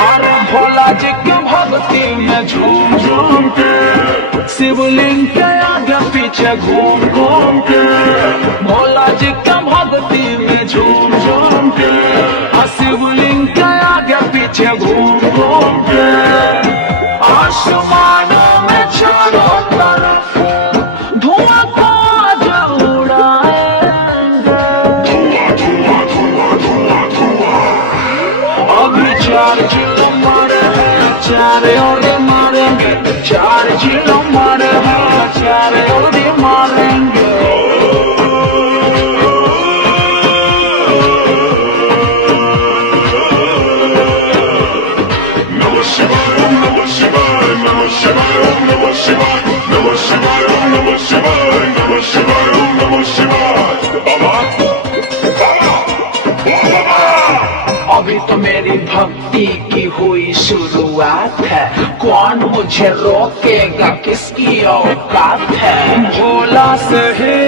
अरे भोला जी के भक्ति में झूम झूम के, शिवलिंग के आगे पीछे घूम घूम के, भोला जी के भक्ति में झूम झूम के, शिवलिंग के आगे पीछे घूम घूम के, आसमानों में चारों तरफ धुआं को आज उड़ाएंगे, अभी चार चिल्लो मारे हैं चारे और मारेंगे, चार चिल्लो मारे हैं चारे और मारेंगे। नमः शिवाय ओम नमः शिवाय, नमः शिवाय ओम नमः शिवाय, नमः शिवाय ओम नमः शिवाय, नमः शिवाय ओम नमः शिवाय। बाबा अभी तो मेरी भक्ति की हुई शुरुआत है, कौन मुझे रोकेगा, किसकी औकात है। भोला से ही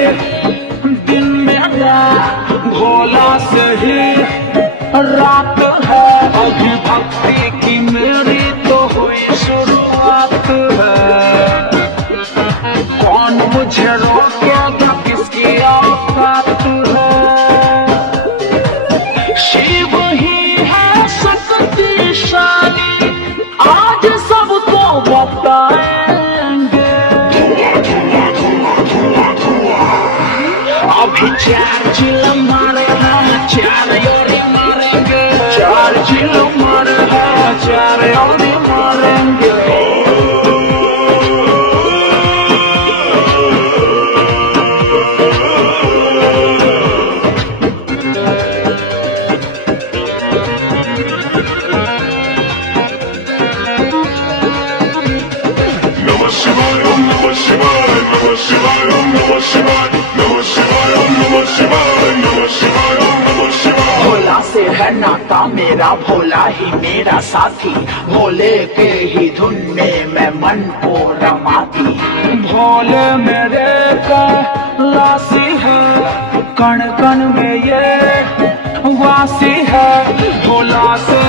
दिन मेरा, भोला से ही रात है, अभी भक्ति की मेरी तो हुई शुरुआत है, कौन मुझे रोकेगा, किसकी औकात है। शिव ही है शक्तिशाली, आज सबको बताएंगे, अभी चार चिल्लम मारे हैं चार योरी मारेंगे, चार चिल्लम मारे हैं चार योरी मारेंगे। नमः शिवाय ओम नमः शिवाय, नमः शिवाय ओम नमः शिवाय, नमः शिवाय ओम नमः शिवाय, नमः शिवाय ओम नमः शिवाय। भोला से है नाता मेरा, भोला ही मेरा साथी, भोले के ही धुन में मैं मन को रमाती, भोले मेरे कैलाशी है, कण कण में ये वासी है, भोला से